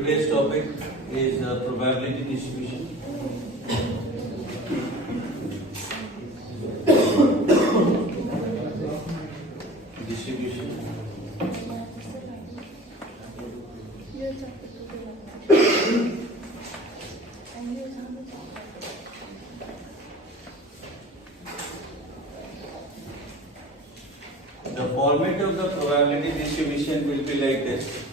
Today's topic is probability distribution. The format of the probability distribution will be like this.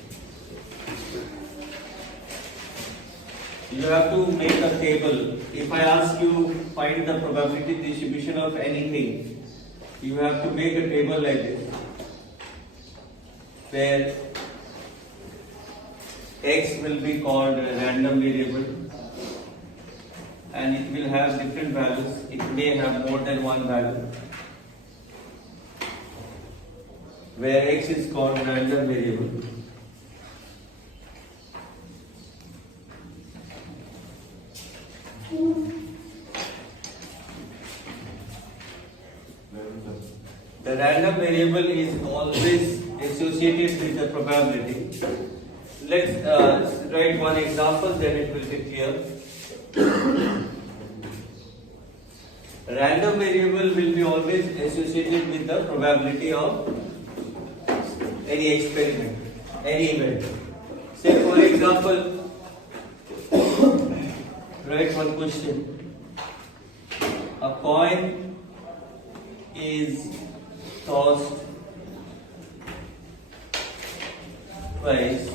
You have to make a table. If I ask you find the probability distribution of anything, you have to make a table like this, where x will be called a random variable and it will have different values. It may have more than one value, where x is called random variable. The random variable is always associated with the probability. Let's write one example, then it will be clear. Random variable will be always associated with the probability of any experiment, any event. Say for example, write one question. A coin is tossed twice.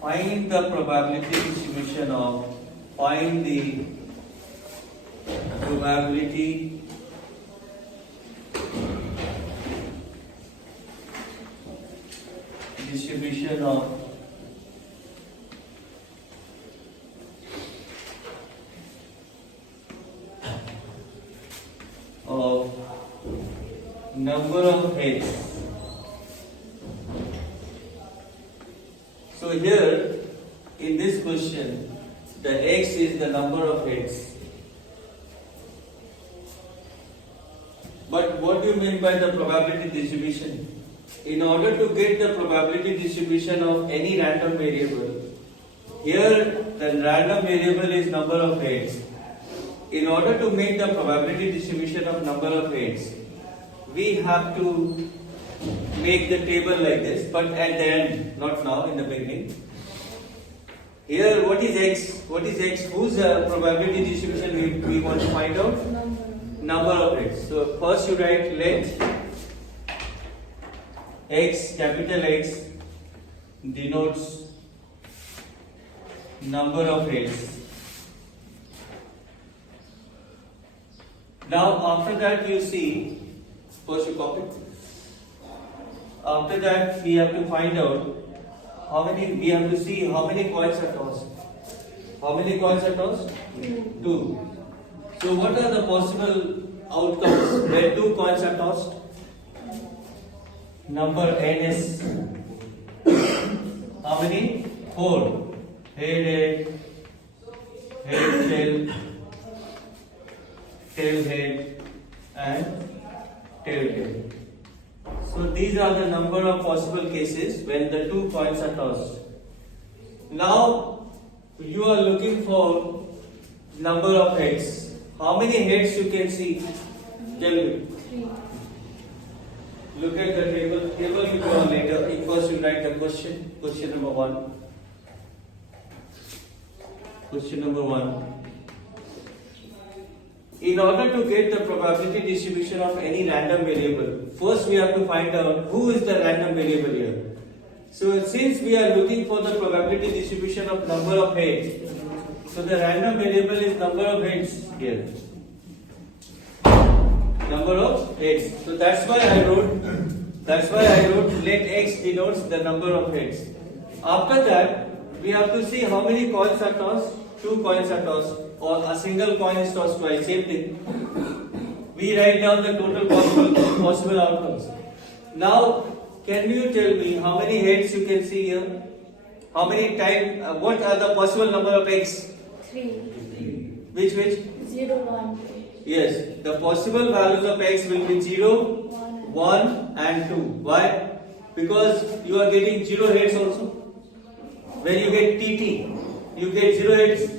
Find the probability distribution of, find the probability distribution of number of heads. So here in this question, the x is the number of heads. But what do you mean by the probability distribution? In order to get the probability distribution of any random variable, here the random variable is number of heads. In order to make the probability distribution of number of heads, we have to make the table like this, but at the end, not now, in the beginning. Here, what is x? What is x? Whose probability distribution we want to find out? Number of heads. So first you write let x, capital X, denotes number of heads. Now after that you see, first you copy. After that we have to find out how many, we have to see how many coins are tossed. How many coins are tossed? 2. So what are the possible outcomes where 2 coins are tossed? Number n is how many? 4. Head, tail, tail head and tail head. So these are the number of possible cases when the 2 coins are tossed. Now you are looking for number of heads. How many heads you can see? Tell me. 3. Look at the table. Table you go on later. First you write the question. Question number 1. Question number 1. In order to get the probability distribution of any random variable, first we have to find out who is the random variable here. So since we are looking for the probability distribution of number of heads, so the random variable is number of heads here. Number of heads. So that's why I wrote let x denotes the number of heads. After that, we have to see how many coins are tossed. 2 coins are tossed, or a single coin is tossed twice. Same thing. We write down the total possible outcomes. Now, can you tell me how many heads you can see here? How many times? What are the possible number of x? 3. Which? 0, 1. Yes, the possible values of x will be 0, 1 and 2. Why? Because you are getting 0 heads also. When you get TT, you get 0 heads.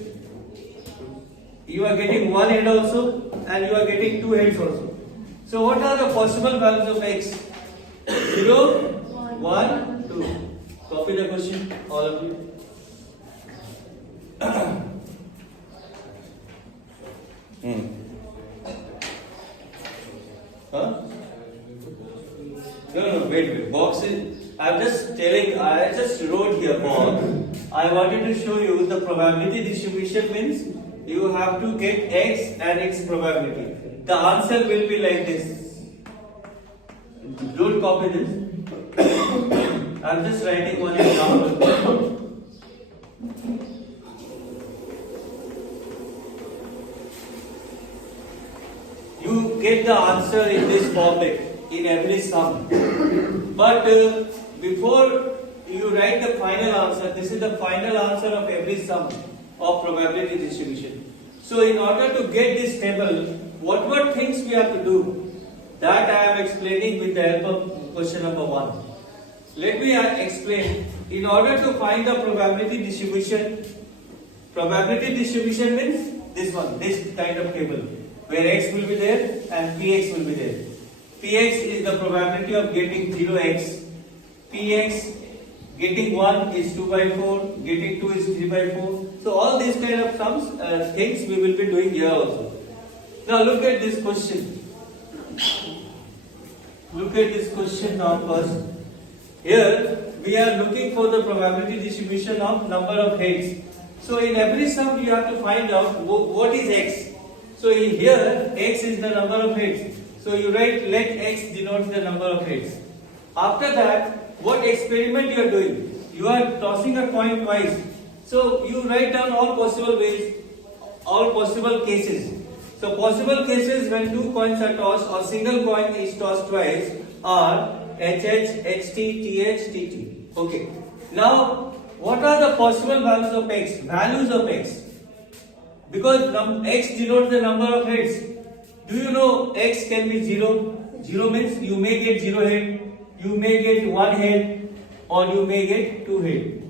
You are getting 1 head also and you are getting 2 heads also. So what are the possible values of x? 0, 1, 2. Copy the question, all of you. Huh? No, wait. Box is. I'm just telling. I just wrote here box. I wanted to show you the probability distribution means you have to get x and its probability. The answer will be like this. Don't copy this. I'm just writing one example. You get the answer in this format in every sum. But before you write the final answer, this is the final answer of every sum of probability distribution. So in order to get this table, what things we have to do? That I am explaining with the help of question number 1. Let me explain. In order to find the probability distribution means this one, this kind of table, where x will be there and px will be there. Px is the probability of getting 0x. Px getting 1 is 2 by 4, getting 2 is 3 by 4. So all these kind of sums, things we will be doing here also. Now look at this question. Look at this question now first. Here we are looking for the probability distribution of number of heads. So in every sum you have to find out what is x. So in here x is the number of heads. So you write let x denotes the number of heads. After that, what experiment you are doing? You are tossing a coin twice. So you write down all possible ways, all possible cases. So possible cases when two coins are tossed or single coin is tossed twice are HH, HT, TH, TT. Okay. Now, what are the possible values of x? Values of x. Because x denotes the number of heads. Do you know x can be 0? 0 means you may get 0 head, you may get 1 head, or you may get 2 head.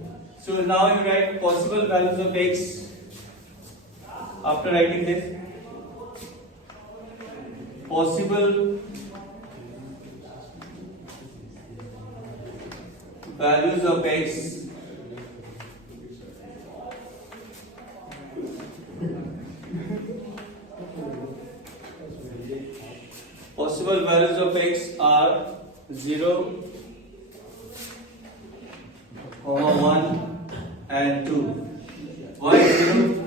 So now you write possible values of x. After writing this, possible values of x. Possible values of x are 0, 1 and 2. Why 0?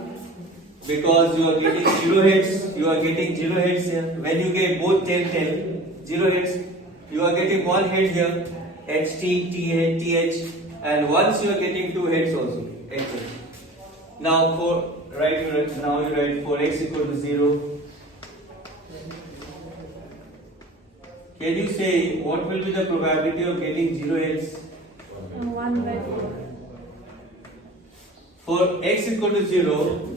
Because you are getting 0 heads. You are getting 0 heads here. When you get both 10, 0 heads, you are getting 1 head here, HT, TH, and once you are getting 2 heads also. HH. Now you write for x equal to 0. Can you say what will be the probability of getting 0 heads? 1 by 4. For x equal to 0,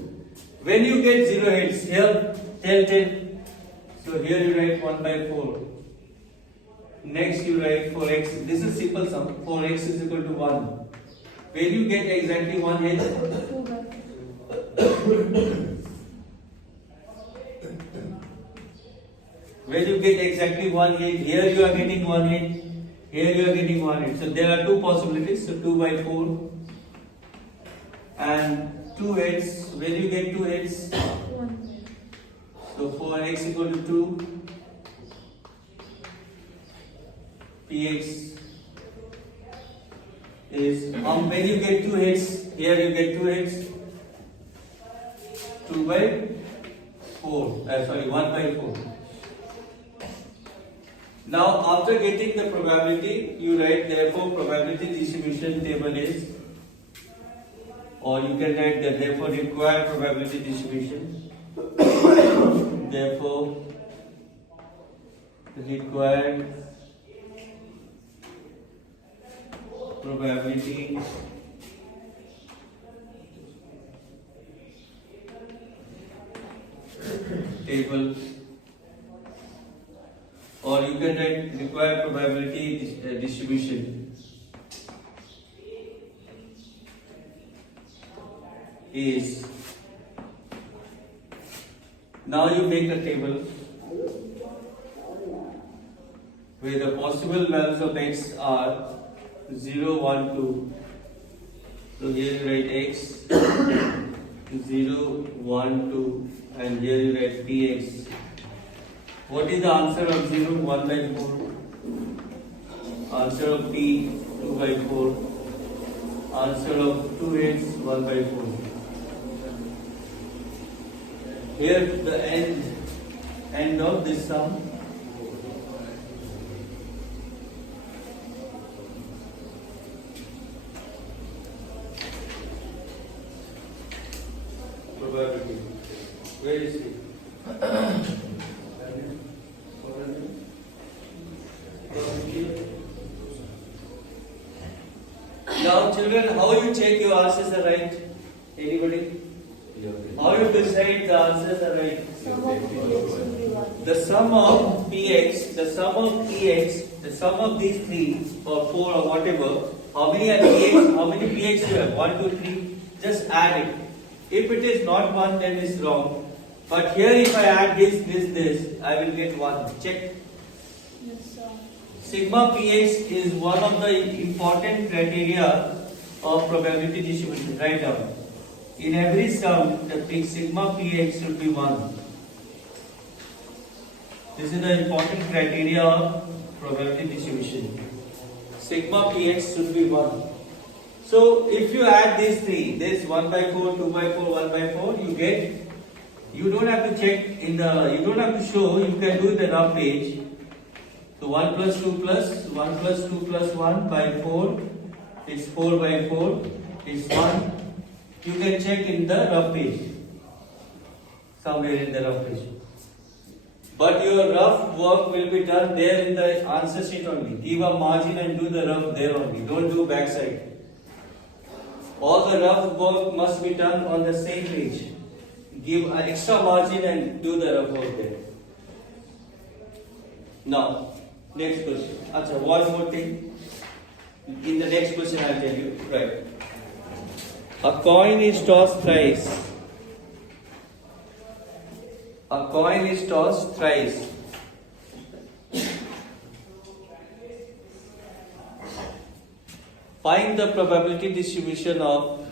when you get 0 heads, here tell. So here you write 1 by 4. Next you write for x, this is simple sum, for x is equal to 1. When you get exactly 1 head? 2 by 4. When you get exactly 1 head, here you are getting 1 head, here you are getting 1 head. So there are two possibilities, so 2 by 4 and 2 heads. When you get 2 heads, 1. so for x equal to 2, px is, when you get 2 heads, here you get 2 heads, 2 by 4, 1 by 4. Now after getting the probability, you write therefore probability distribution table is, or you can write the therefore required probability distribution. Therefore required probability table or you can write required probability distribution is. Now you make a table where the possible values of x are 0, 1, 2. So here you write x 0, 1, 2, and here you write px. What is the answer of 0? 1 by 4. Answer of p 2 by 4. Answer of 2x 1 by 4. Here the end of this sum. Probability. Where is it? Now children, how you check your answers are right? Anybody? How you decide the answers are right? Sum of px will be 1. The sum of px, the sum of px, the sum of these three or four or whatever, how many are px, how many px you have? 1, 2, 3, just add it. If it is not 1, then it's wrong. But here if I add this, I will get 1. Check. Yes, sir. Sigma px is one of the important criteria of probability distribution. Write down. In every sum, the sigma px should be 1. This is the important criteria of probability distribution. Sigma px should be 1. So if you add these three, this 1 by 4, 2 by 4, 1 by 4, you get, you don't have to check you don't have to show, you can do it in the rough page. So 1 plus 2 plus 1 plus 2 plus 1 by 4, it's 4 by 4, it's 1. You can check in the rough page, somewhere in the rough page. But your rough work will be done there in the answer sheet only. Give a margin and do the rough there only. Don't do backside. All the rough work must be done on the same page. Give an extra margin and do the rough work there. Now, next question. Achha, one more thing. In the next question I'll tell you. Right. A coin is tossed thrice. A coin is tossed thrice. Find the probability distribution of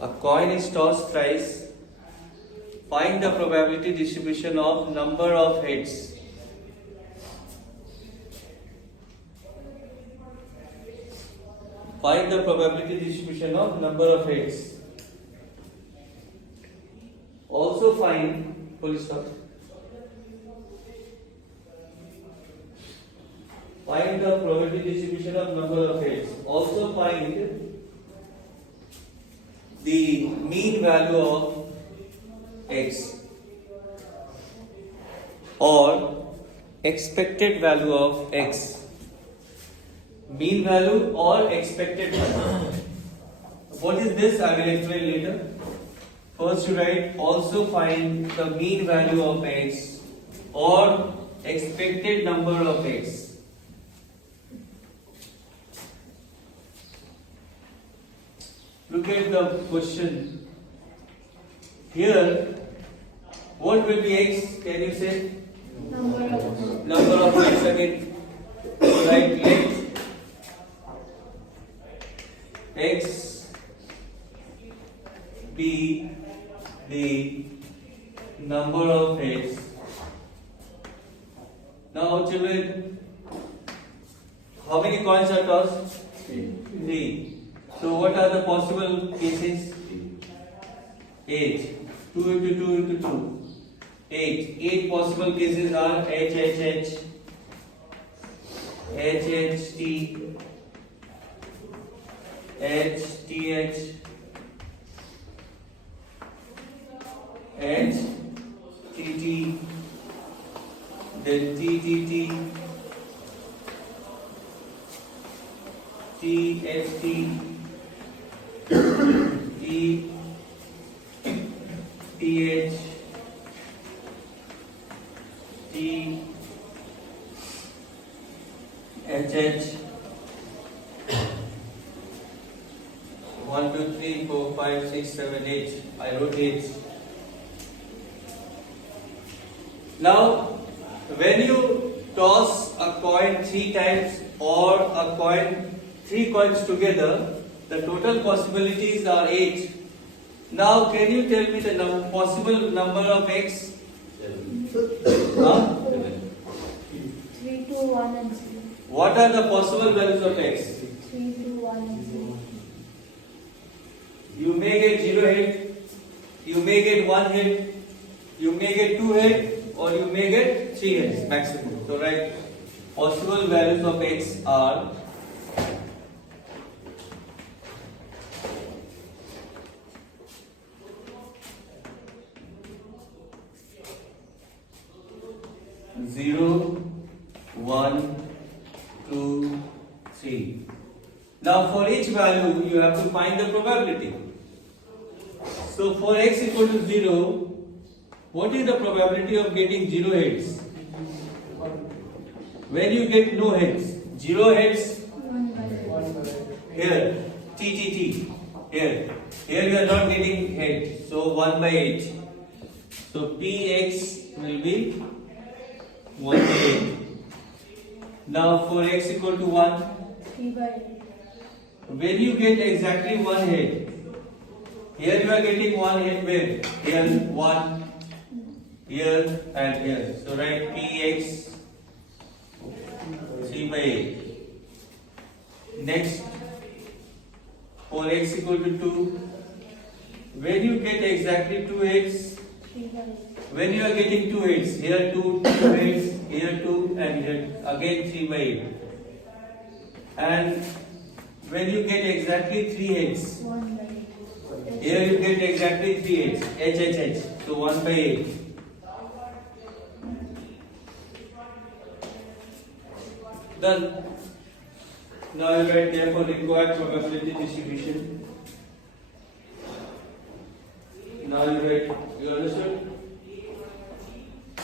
a coin is tossed thrice. Find the probability distribution of number of heads. Find the probability distribution of number of heads. Also find, full stop. Find the probability distribution of number of heads. Also find the mean value of x or expected value of x. Mean value or expected value. What is this? I will explain later. First you write also find the mean value of x or expected number of x. Look at the question. Here, what will be x? Can you say? Number of x again. Right, let x be the number of heads. Now children, how many coins are tossed? 3. So what are the possible cases? 8. 2 into 2 into 2. 8. 8 possible cases are H, H, H, H, H, T, H, T, H, H, T, T, then T, T, T, T, H, T, T, T, H, T H 1 2 3 4 5 6 7 8. I wrote 8. Now, when you toss a coin 3 times or a coin 3 coins together, the total possibilities are 8. Now, can you tell me the possible number of x? Huh? 3, 2, 1 and 0. What are the possible values of x? 3, 2, 1 and 0. You may get 0 hit, you may get 1 hit, you may get 2 hit, or you may get 3 hits maximum. So, right, possible values of x are 0, 1, 2, 3. Now for each value you have to find the probability. So for x equal to 0, what is the probability of getting 0 hits? When you get no hits, 0 hits 1 by 8. here, T, here you are not getting hit, so 1 by 8. So Px will be 1 by 8. Now for x equal to 1, 3 by 8. when you get exactly 1 hit, here you are getting 1 hit where? Here 1, here and here. So write Px 3 by 8. Next, for x equal to 2, when you get exactly 2 hits, 3 by 8. when you are getting 2 hits, here 2 hits, here 2 and here again 3 by 8. And when you get exactly 3 hits, 1 by 8. here you get exactly 3 hits, H. So 1 by 8. Done. Now you write therefore required probability distribution. Now you write, you understood?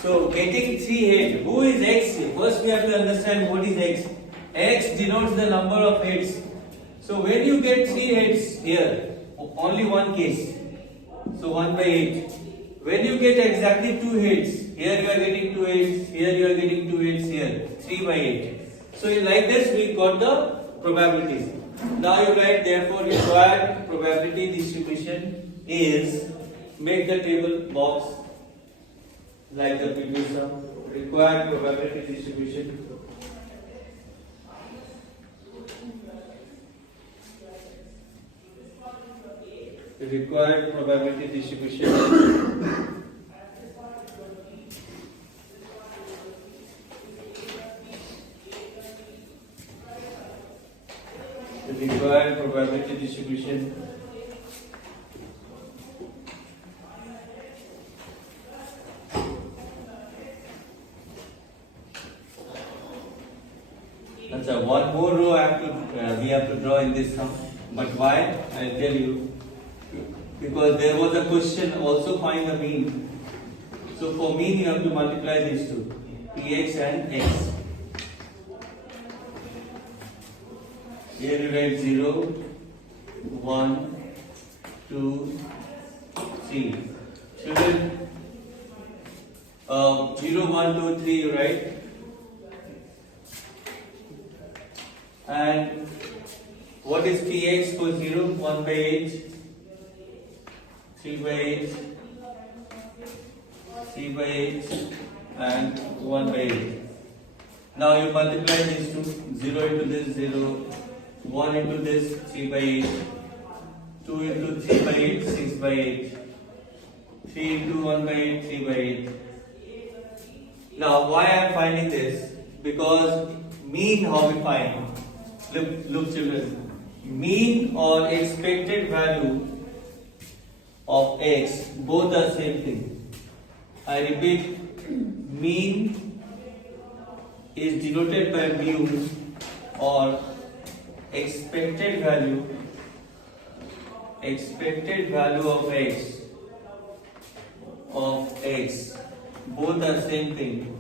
So getting 3 hits, who is x? First we have to understand what is x. X denotes the number of hits. So when you get 3 hits here, only one case. So 1 by 8. When you get exactly 2 hits, here you are getting 2 hits, here you are getting 2 hits, here 3 by 8. So like this we got the probabilities. Now you write therefore required probability distribution is, make the table box like the previous one. Required probability distribution. Required probability distribution. Required probability distribution. That's one more row we have to draw in this sum. But why? I'll tell you. Because there was a question also find the mean. So for mean you have to multiply these two, Px and x. Here you write 0, 1, 2, 3. Children, 0, 1, 2, 3 you write. And what is Px for 0? 1 by 8, 3 by 8, 3 by 8 and 1 by 8. Now you multiply these two, 0 into this 0, 1 into this 3 by 8, 2 into 3 by 8, 6 by 8, 3 into 1 by 8, 3 by 8. Now why I am finding this? Because mean how we find? Look children, mean or expected value of x, both are same thing. I repeat, mean is denoted by mu, or expected value of x, both are same thing.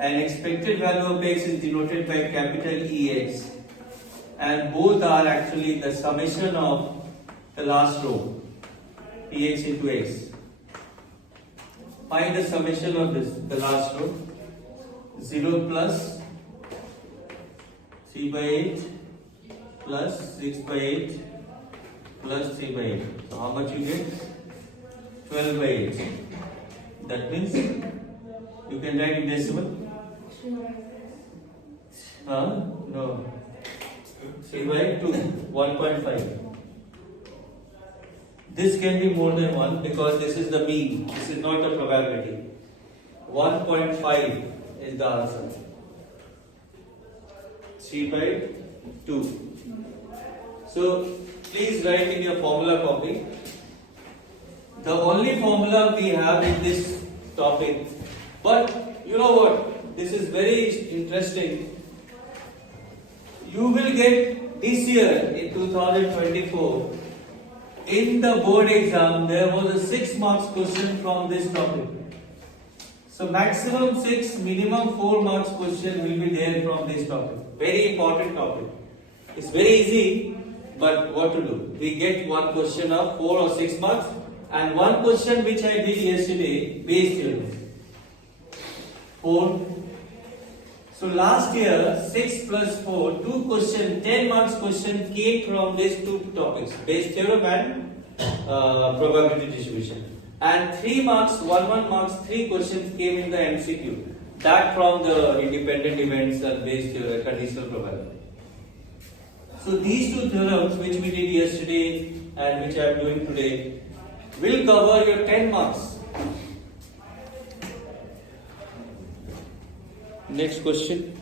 and expected value of x is denoted by capital EX, and both are actually the summation of the last row, EX into x. Find the summation of this, the last row, 0 plus 3 by 8 plus 6 by 8 plus 3 by 8. So how much you get? 12 by 8. That means you can write in decimal. No. 3 by 2, 1.5. This can be more than 1 because this is the mean. This is not the probability. 1.5 is the answer. 3 by 2. So please write in your formula copy. The only formula we have in this topic, but you know what? This is very interesting. You will get this year in 2024 in the board exam there was a 6 marks question from this topic. So maximum 6, minimum 4 marks question will be there from this topic. Very important topic. It's very easy, but what to do? We get one question of 4 or 6 marks and one question which I did yesterday, base theorem. 4. So last year 6 plus 4, 2 question, 10 marks question came from these two topics, base theorem and probability distribution. And 3 marks, 1 marks, 3 questions came in the MCQ. That from the independent events and based conditional probability. So these two theorems which we did yesterday and which I am doing today will cover your 10 marks. Next question.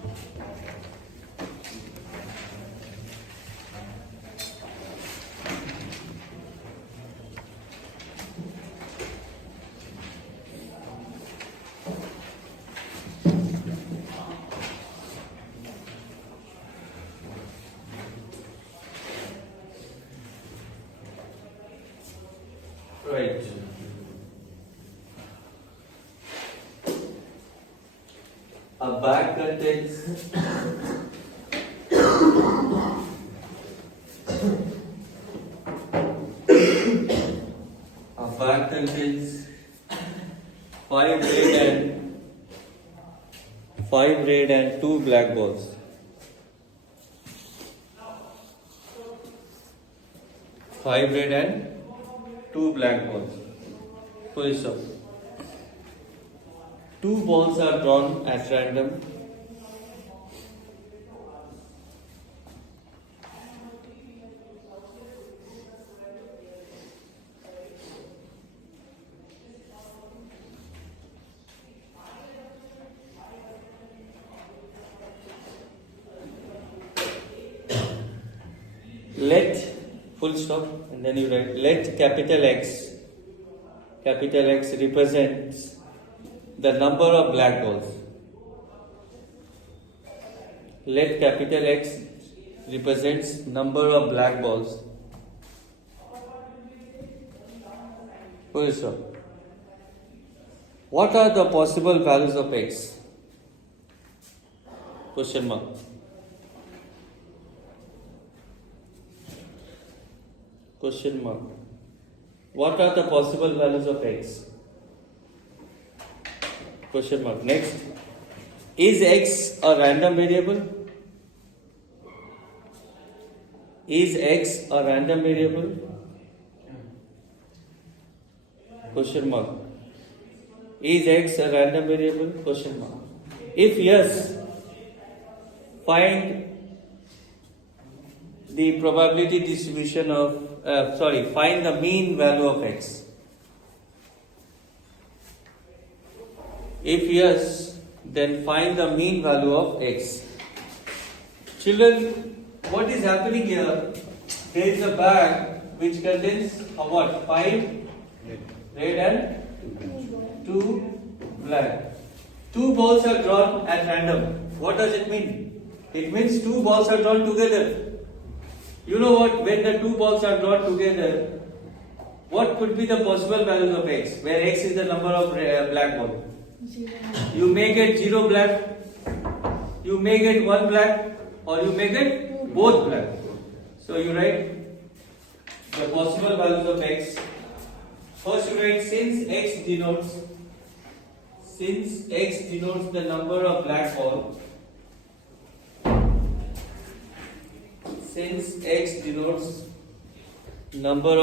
Right. A bag contains five red and 2 black balls. Five red and 2 black balls. Full stop. 2 balls are drawn at random. Let, full stop, and then you write, let capital X represents the number of black balls. Let capital X represents number of black balls. Full stop. What are the possible values of X? Question mark. Question mark. What are the possible values of X? Question mark. Next. Is X a random variable? Is X a random variable? Question mark. Is X a random variable? Question mark. If yes, find the probability distribution of find the mean value of X. If yes, then find the mean value of X. Children, what is happening here? There is a bag which contains what? 5 red and 2 black. 2 balls are drawn at random. What does it mean? It means 2 balls are drawn together. You know what? When the 2 balls are drawn together, what could be the possible values of X? Where X is the number of black balls. 0. You may get 0 black, you may get 1 black, or you may get both black. So you write the possible values of x. First you write since x denotes the number of black balls. Since x denotes number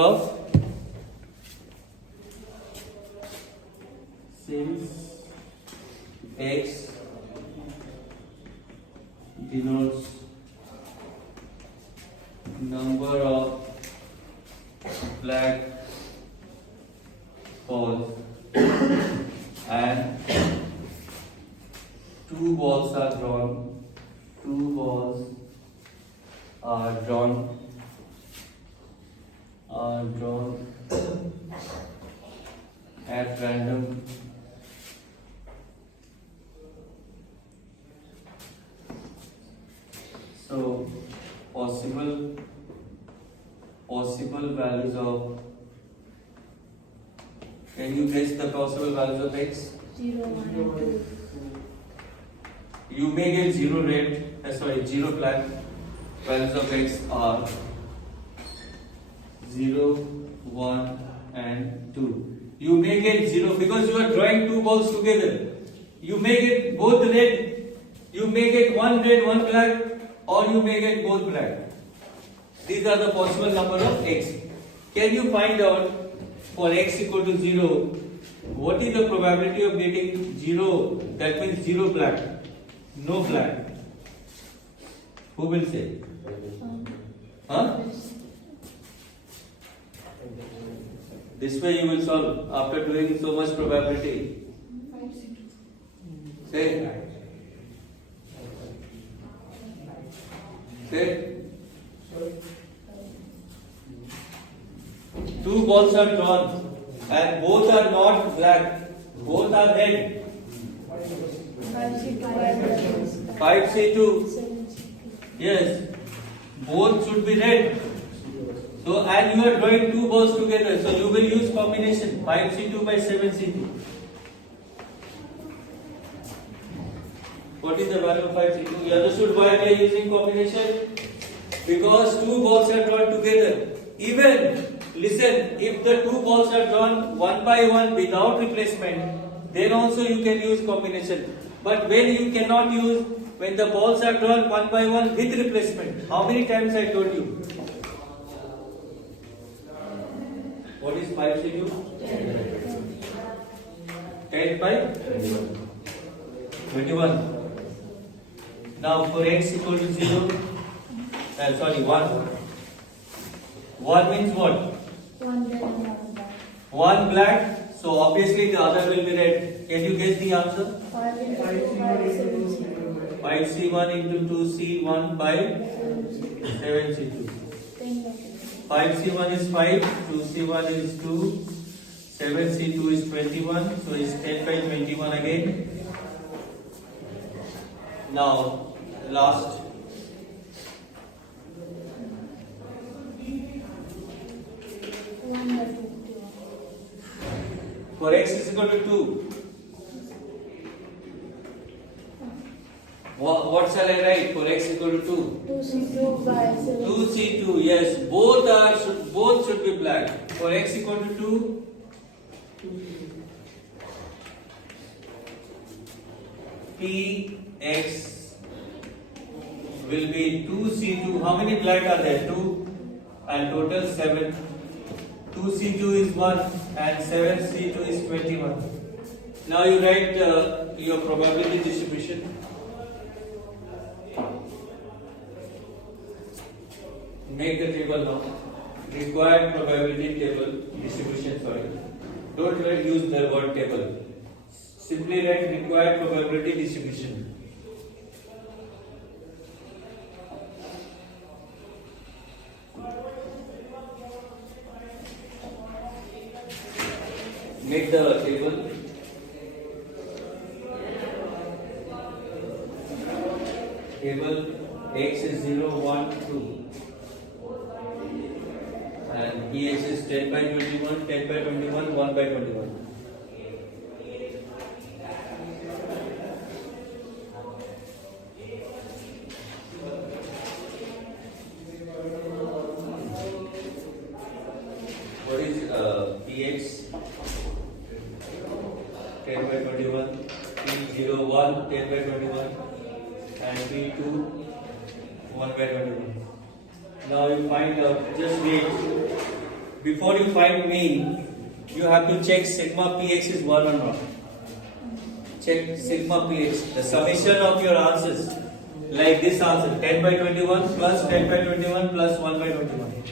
of black balls and two balls are drawn at random so possible values of, can you guess the possible values of x? 0, 1, and 2. You may get 0 black. Values of x are 0, 1 and 2. You may get 0 because you are drawing two balls together. You may get both red, you may get one red, one black, or you may get both black. These are the possible number of x. Can you find out for x equal to 0, what is the probability of getting 0? That means 0 black, no black. Who will say? Huh? This way you will solve after doing so much probability. Say. Two balls are drawn and both are not black, both are red. 5C2. 5C2. 7C2. Yes, both should be red. So, and you are drawing two balls together, so you will use combination 5C2 by 7C2. What is the value of 5C2? You understood why we are using combination? Because two balls are drawn together. Even, listen, if the two balls are drawn one by one without replacement, then also you can use combination. But when you cannot use, when the balls are drawn one by one with replacement, how many times I told you? What is 5C2? 10 by 21. Now for x equal to 0, 1. 1 means what? 1 red and 1 black. 1 black, so obviously the other will be red. Can you guess the answer? 5 into 2 by 7C2. 5C1 into 2C1 by 7C2. 7C2. 10 by 2. 5C1 is 5, 2C1 is 2, 7C2 is 21, so it's 10 by 21 again. Now, last. For x is equal to 2. What shall I write for x equal to 2? 2C2 by 7. 2C2, yes, both should be black. For x equal to 2, Px will be 2C2. How many black are there? 2 and total 7. 2C2 is 1 and 7C2 is 21. Now you write your probability distribution. Make the table now. Required probability table distribution. Sorry, don't use the word table. Simply write required probability distribution. Make the table. Table x is 0, 1, 2. And Px is 10 by 21, 10 by 21, 1 by 21. 0, 1, 10 by 21, and P2, 1 by 21. Now you find out, just wait. Before you find mean, you have to check sigma px is 1 or not. Check sigma px, the summation of your answers. Like this answer, 10 by 21 plus 10 by 21 plus 1 by 21.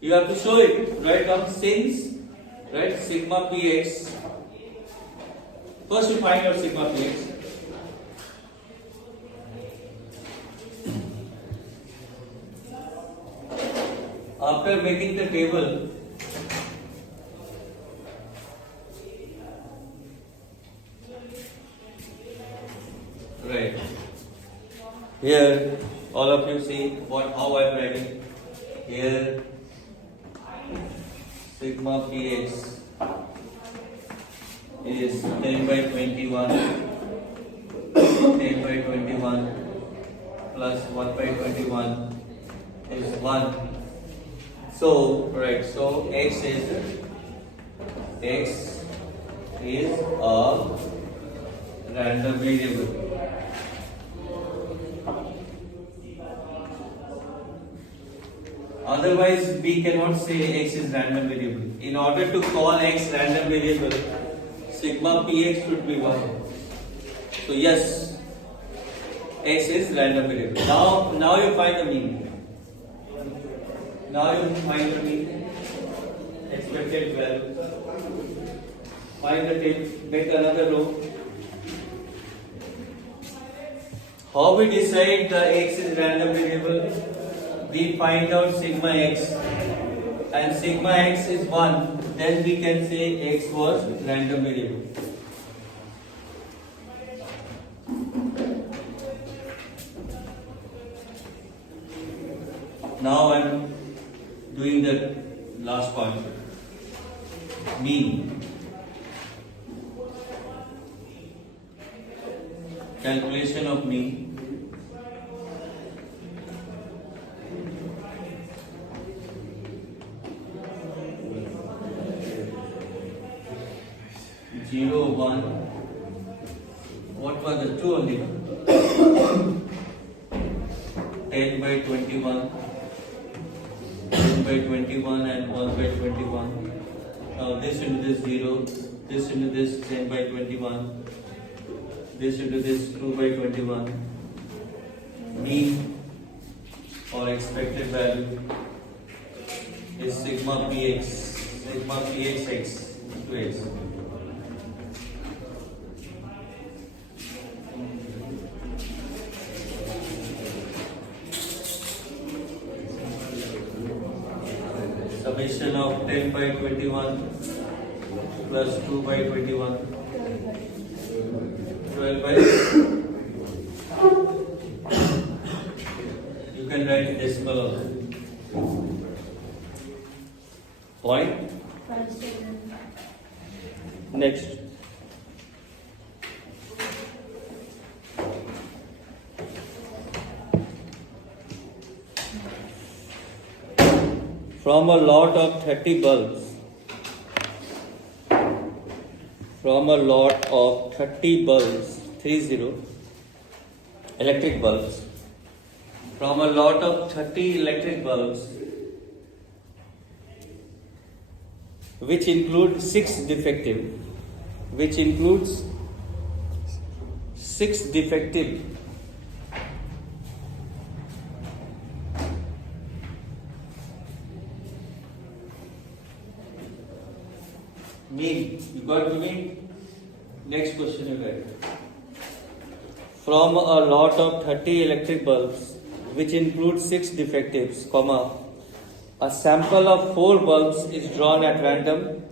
You have to show it. Write down since, right, sigma px. First you find out sigma px. After making the table, right here, all of you see how I am writing here. Sigma px is 10 by 21, 10 by 21 plus 1 by 21 is 1. So, right, so x is a random variable. Otherwise, we cannot say x is random variable. In order to call x random variable, sigma px should be 1. So yes, x is random variable. Now you find the mean. Now you find the mean, expected value. Find the tip, make another row. How we decide the x is random variable? We find out sigma x, and sigma x is 1, then we can say x was random variable. Now I am doing the last part, mean. Calculation of mean. Zero, 1. What was the two only? 10 by 21, 10 by 21 and 1 by 21. Now this into this 0, this into this 10 by 21, this into this 2 by 21. Mean or expected value is sigma px, sigma px x to x. Summation of 10 by 21 plus 2 by 21, 12 by, you can write decimal also. Point. Next. From a lot of 30 bulbs, from a lot of 30 bulbs, 30 electric bulbs, from a lot of 30 electric bulbs, which include 6 defective, which includes 6 defective. Mean, you got the mean? Next question you get. From a lot of 30 electric bulbs, which include 6 defectives, comma, a sample of 4 bulbs is drawn at random.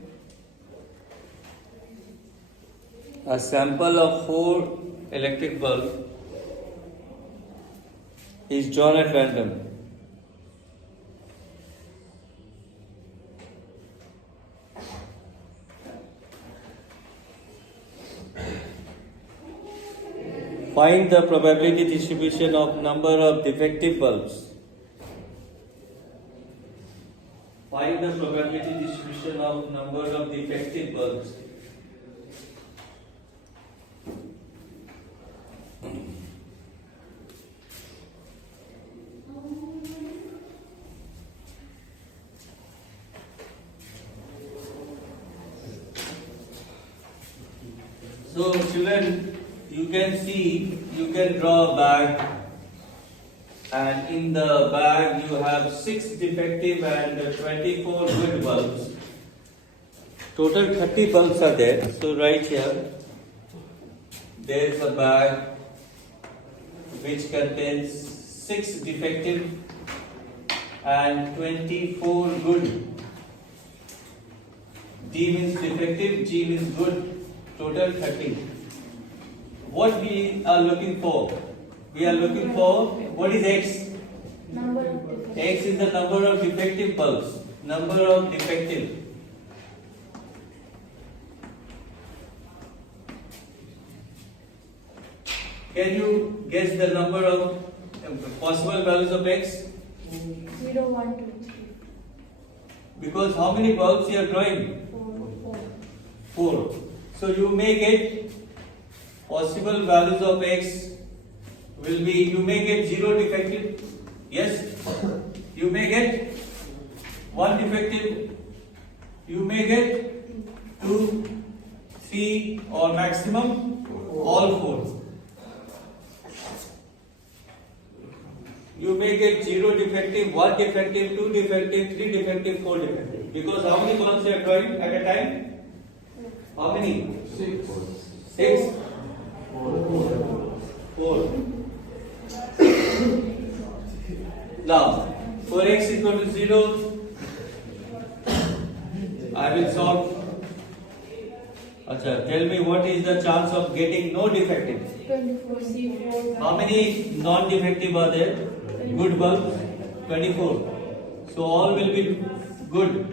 A sample of 4 electric bulbs is drawn at random. Find the probability distribution of number of defective bulbs. Find the probability distribution of number of defective bulbs. So children, you can see, you can draw a bag, and in the bag you have 6 defective and 24 good bulbs. Total 30 bulbs are there. So right here, there is a bag which contains 6 defective and 24 good. D means defective, G means good, total 30. What we are looking for? We are looking for, what is X? Number of defective. X is the number of defective bulbs. Number of defective. Can you guess the number of possible values of X? 0, 1, 2, 3, Because how many bulbs you are drawing? 4, 4. So you may get possible values of X will be, you may get 0 defective. Yes? You may get 1 defective. You may get 2, 3 or maximum all 4. You may get 0 defective, 1 defective, 2 defective, 3 defective, 4 defective. Because how many bulbs you are drawing at a time? How many? 6. 4. Now, for X equal to 0, I will solve. Acha, tell me what is the chance of getting no defective? 24, C4. How many non-defective are there? Good bulbs? 24. So all will be good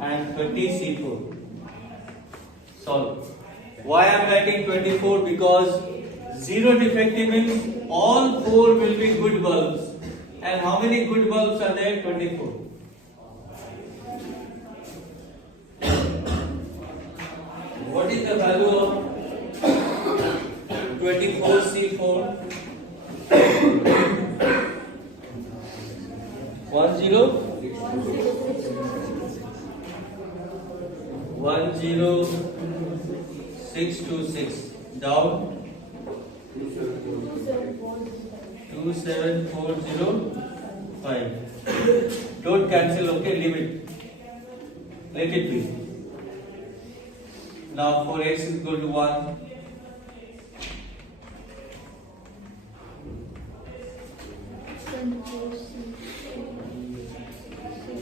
and 20 C4. Solve. Why I am writing 24? Because 0 defective means all 4 will be good bulbs. And how many good bulbs are there? 24. What is the value of 24 C4? 10626 down 27405. Don't cancel, okay, leave it. Let it be. Now for X is equal to 1.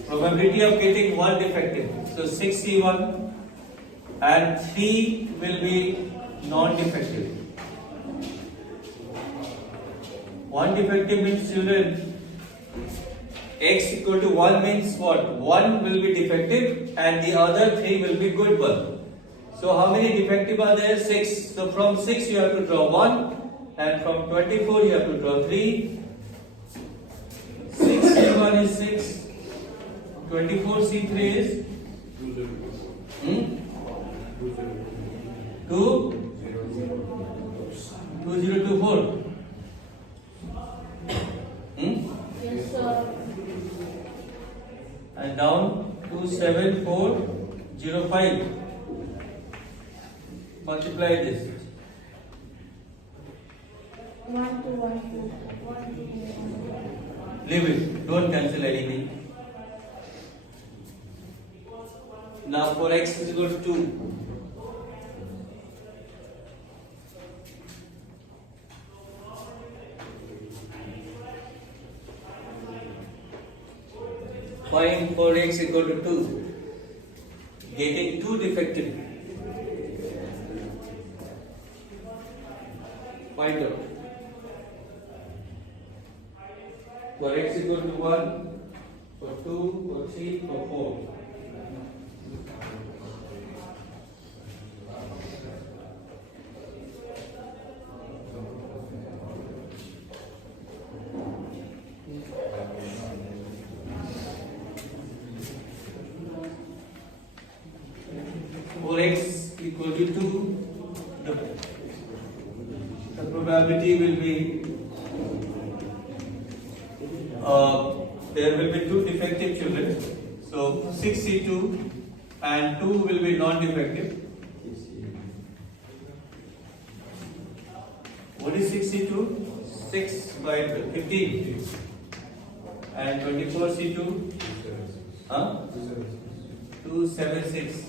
Probability of getting 1 defective. So 6C1 and 3 will be non-defective. 1 defective means, children, X equal to 1 means what? 1 will be defective and the other 3 will be good bulb. So how many defective are there? 6. So from 6 you have to draw 1 and from 24 you have to draw 3. 6C1 is 6. 24C3 is 2024. Yes, sir. And down 27405. Multiply this. 1, 2, 1, 2, 1, 2, Leave it. Don't cancel anything. Now for X is equal to 2. Find for X equal to 2. Getting 2 defective. Find out. For X equal to 1, for 2, for 3, for 4. For X equal to 2, the probability will be there will be 2 defective children. So 6C2 and 2 will be non-defective. What is 62? 6 by 15. And 24 C2? Huh? 276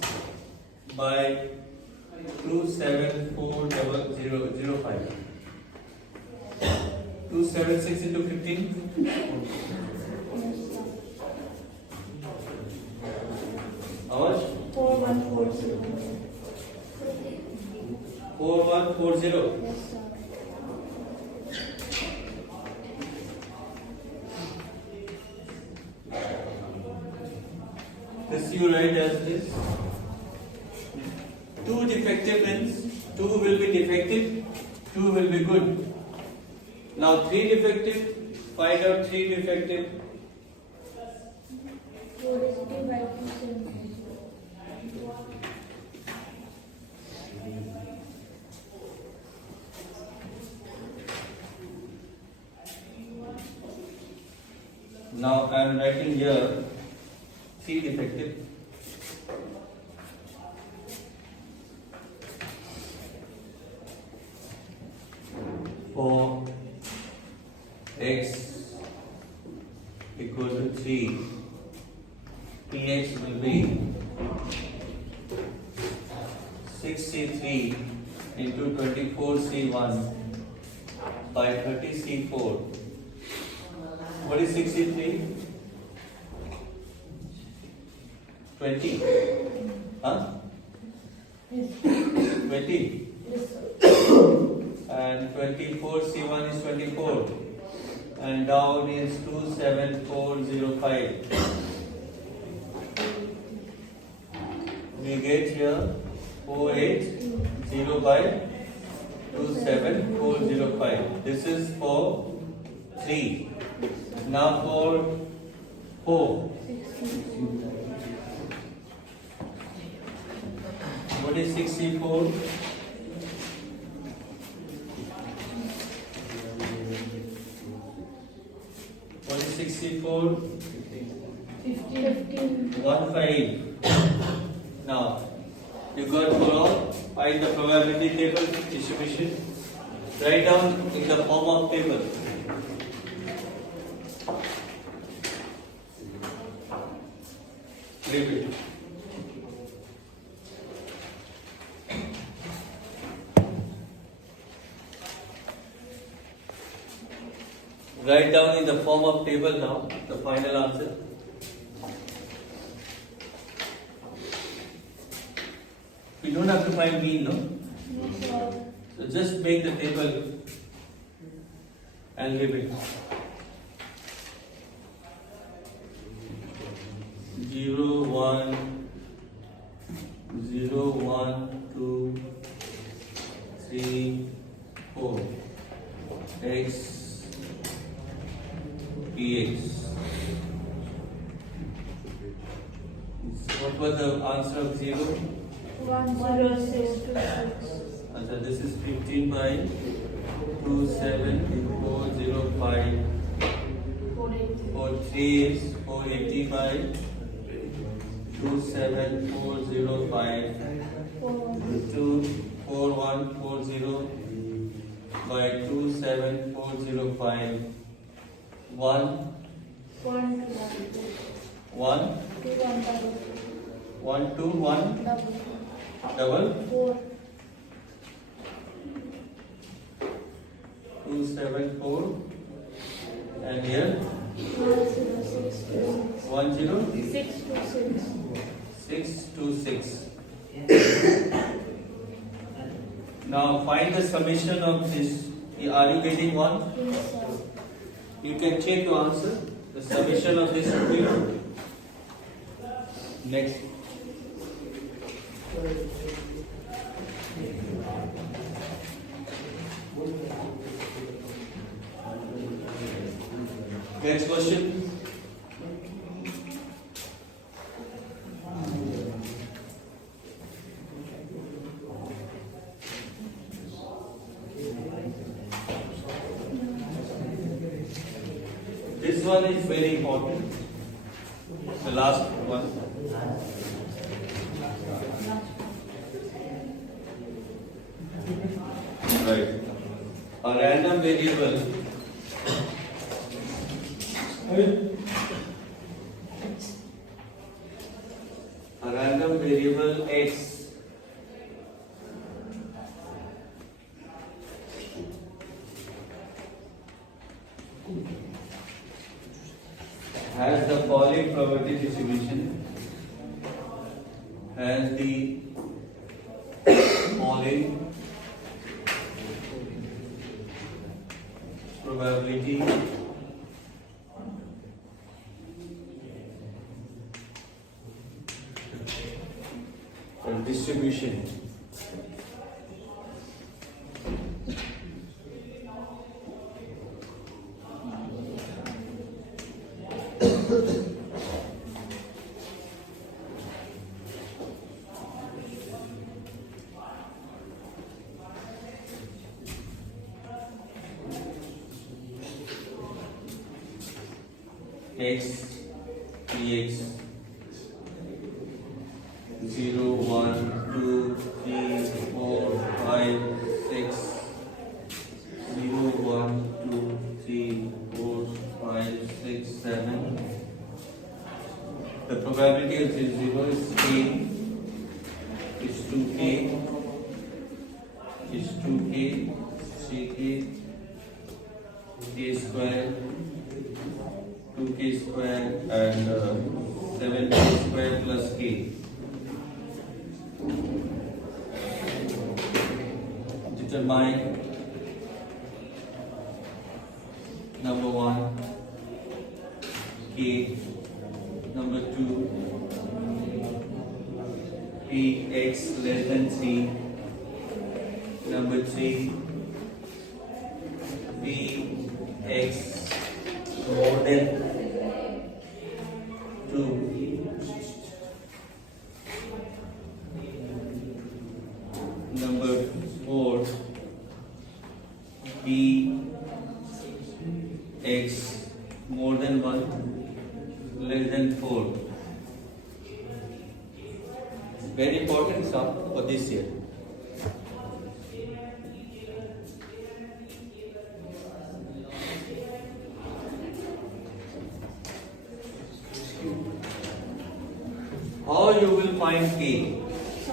by 2740005. 276 into 15? How much? 4140. 4140. Yes, sir. This you write as this. 2 defective means 2 will be defective, 2 will be good. Now 3 defective, find out 3 defective. 480 by 270. Now I am writing here 3 defective. For x equal to 3, px will be 6c3 into 24c1 by 30c4. What is 63? 20. Huh? Yes. 20. Yes, sir. And 24c1 is 24. And down is 27405. We get here 480 by 27405. This is for 3. Now for 4. 60. What is 64? What is 64? 15. 15. Now, you got for all. Find the probability table distribution. Write down in the form of table. Repeat. Write down in the form of table now the final answer. We don't have to find mean, no? Yes, sir. So just make the table and leave it. 0, 1, 0, 1, 2, 3, 4. X, Px. What was the answer of 0? 10626. Answer, this is 15 by 27405. 480. For 3 is 480 by 27405. 4140 by 27405. 1 1 1 1 2 1 double 4 274 and here 626. 626. Now find the summation of this. Are you getting one? Yes, sir. You can check your answer. The summation of this will be next. Next question. This one is very important. The last one. Right. a random variable x has the following probability distribution, has the following probability and distribution. X, Px 0, 1, 2, 3, 4, 5, 6, 0, 1, 2, 3, 4, 5, 6, 7. The probability of 0 is k, is 2k, is 2k, 3k, k square, 2k square, and 7k square plus k. Determine number 1 k, number 2 px less than 3, number 3 px more than 2, number 4 px more than 1 less than 4. Very important sum for this year. How you will find k? Summation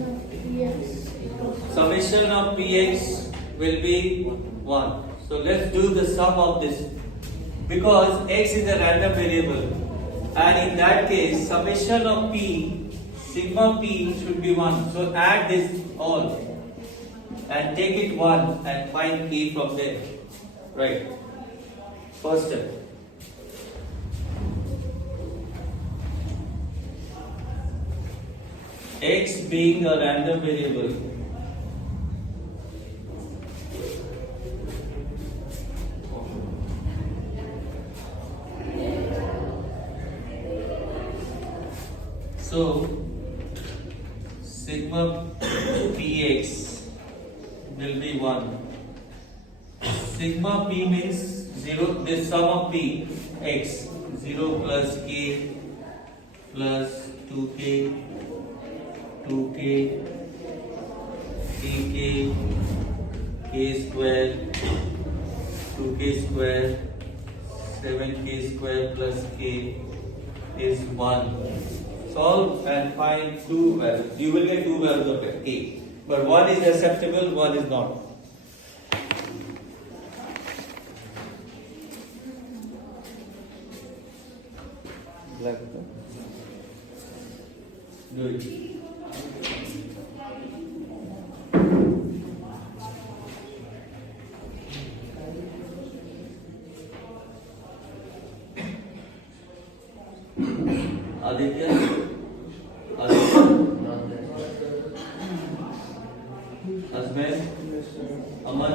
of px equals Summation of px will be 1. So let's do the sum of this. Because x is a random variable, and in that case, summation of p, sigma p should be 1. So add this all and take it 1 and find k from there. Right. First step. X being a random variable, so sigma px will be 1. Sigma p means 0, the sum of p, x, 0 plus k plus 2k, 2k, 3k, k square, 2k square, 7k square plus k is 1. Solve and find two values. You will get two values of k, but one is acceptable, one is not. Do it. Aditya, Asmed, Aman,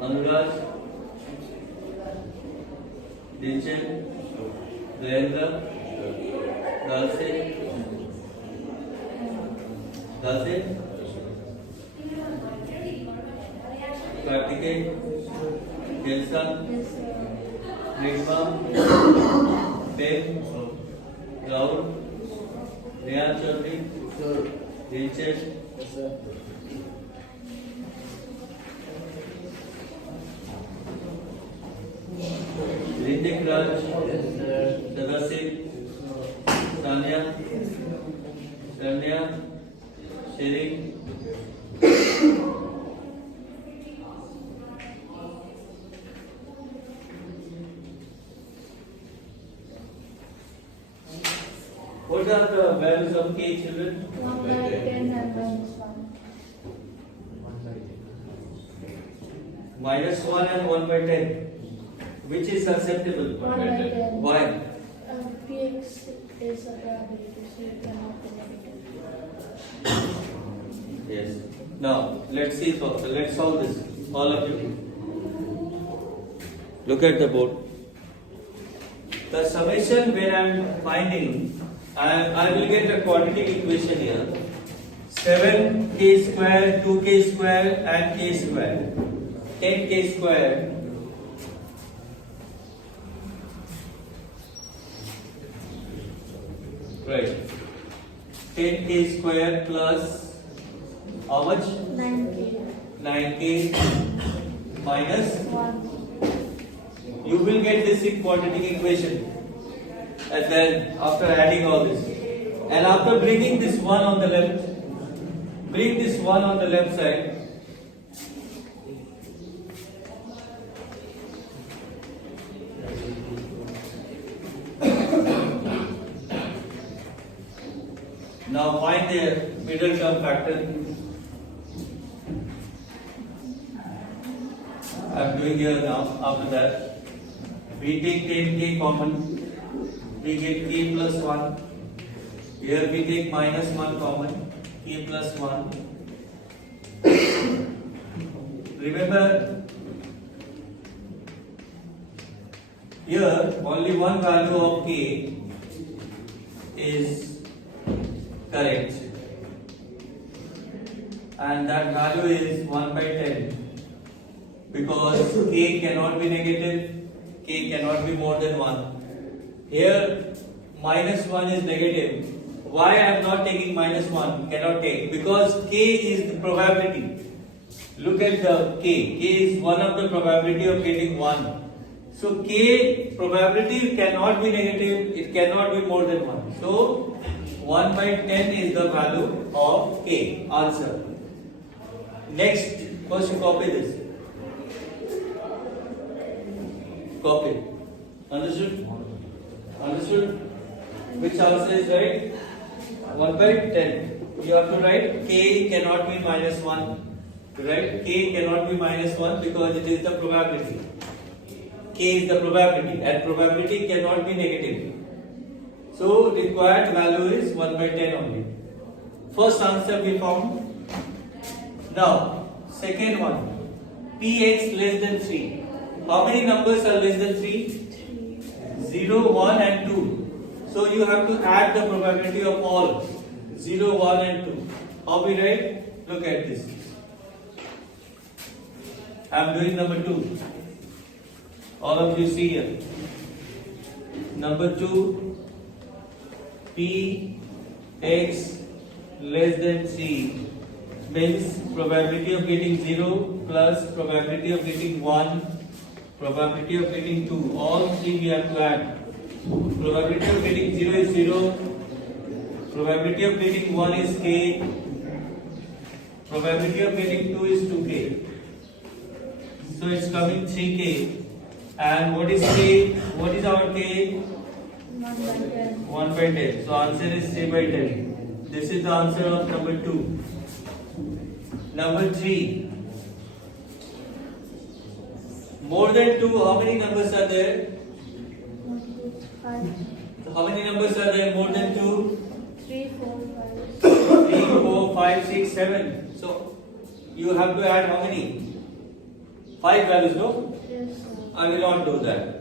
Anuraj, Dilchen, Devendra, Dalse, Kartikeya, Jelsa, Rishma, Dev, Rahul, Rehan Chaudhary, Dilchen, Karthik Raj, Sadasit, Tanya, Rania, Shirin. What are the values of k, children? 1 by 10 and minus 1. Minus 1 and 1 by 10. Which is acceptable? 1 by 10. Why? Px is a probability, so you cannot be negative. Yes. Now let's see. Let's solve this. All of you. Look at the board. The summation where I am finding, I will get a quadratic equation here. 7k square, 2k square, and k square. 10k square. Right. 10k square plus how much? 9k. 9k minus. 1. You will get this quadratic equation. And then after adding all this. And after bringing this one on the left, bring this one on the left side. Now find the middle term factor. I am doing here now. After that, we take 10k common. We get k plus 1. Here we take minus 1 common. K plus 1. Remember, here only one value of k is correct, and that value is 1 by 10, because k cannot be negative, k cannot be more than 1. Here minus 1 is negative. Why I am not taking minus 1? Cannot take, because k is the probability. Look at the k. K is one of the probability of getting 1. So k probability cannot be negative, it cannot be more than 1. So 1 by 10 is the value of k. Answer. Next, first you copy this. Copy. Understood? Understood? Which answer is right? 1 by 10. You have to write k cannot be minus 1. Right? K cannot be minus 1 because it is the probability. K is the probability, and probability cannot be negative. So required value is 1 by 10 only. First answer we found. Now, second one. Px less than 3. How many numbers are less than 3? 0, 1 and 2. So you have to add the probability of all. 0, 1 and 2. How we write? Look at this. I am doing number 2. All of you see here. Number 2. Px less than 3 means probability of getting 0 plus probability of getting 1, probability of getting 2. All three we have to add. Probability of getting 0 is 0. Probability of getting 1 is k. Probability of getting 2 is 2k. So it's coming 3k. And what is k? What is our k? 1 by 10. 1 by 10. So answer is 3 by 10. This is the answer of number 2. Number 3. More than 2, how many numbers are there? 1, 2, 5. How many numbers are there more than 2? 3, 4, 3, 4, 5, 6, 7. So you have to add how many? 5 values, no? 5. Yes, sir. I will not do that.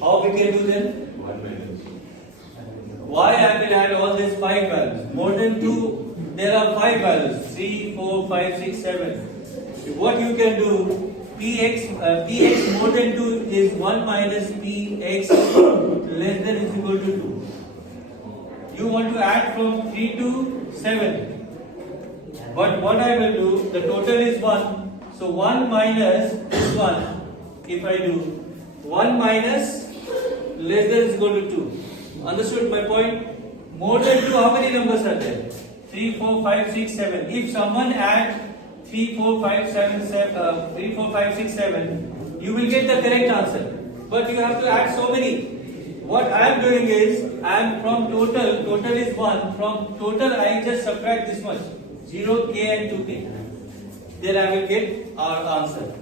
How we can do that? Why I will add all these 5 values? More than 2, there are 5 values. 3, 4, 5, 6, 7. What you can do, px more than 2 is 1 minus px less than is equal to 2. You want to add from 3 to 7. But what I will do, the total is 1. So 1 minus this one if I do 1 minus less than is equal to 2. Understood my point? More than 2, how many numbers are there? 3, 4, 5, 6, 7. If someone adds 3, 4, 5, 6, 7, you will get the correct answer. But you have to add so many. What I am doing is, I am from total is 1. From total, I just subtract this much. 0, k and 2k. Then I will get our answer.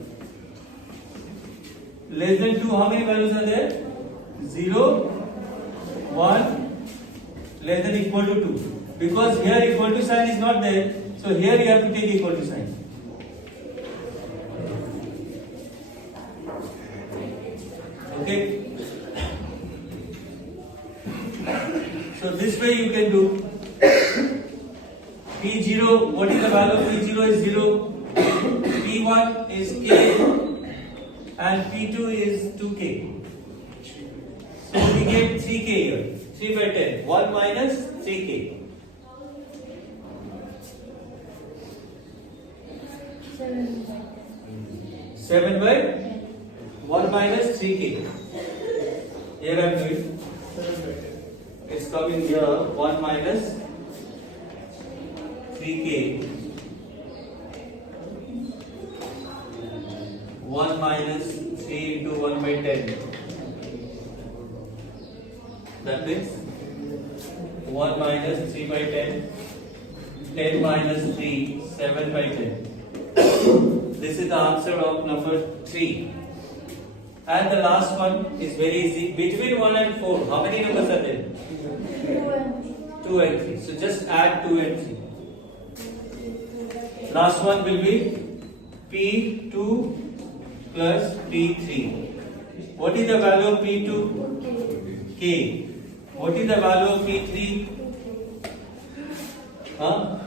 Less than 2, how many values are there? 0, 1, less than equal to 2. Because here equal to sign is not there, so here you have to take equal to sign. Okay? So this way you can do P0, what is the value of P0 is 0, P1 is k, and P2 is 2k. So we get 3k here. 3 by 10. 1 minus 3k. 7 by 1 minus 3k. Here I am doing. It's coming here 1 minus 3k. 1 minus 3 into 1 by 10. That means 1 minus 3 by 10. 10 minus 3, 7 by 10. This is the answer of number 3. And the last one is very easy. Between 1 and 4, how many numbers are there? 2 and 3. So just add 2 and 3. Last one will be P2 plus P3. What is the value of P2? K. What is the value of P3? Huh?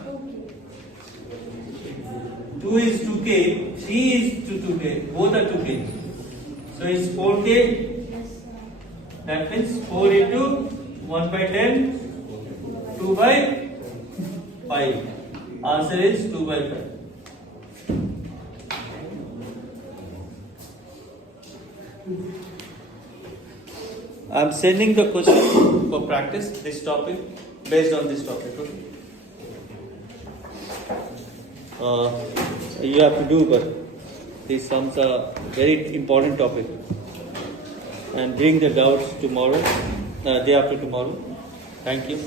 2 is 2k, 3 is 2k, both are 2k. So it's 4k. That means 4 into 1 by 10, 2 by 5. Answer is 2 by 5. I am sending the question for practice, this topic, based on this topic. Okay? You have to do, but these sums are very important topic. And bring the doubts tomorrow, day after tomorrow. Thank you.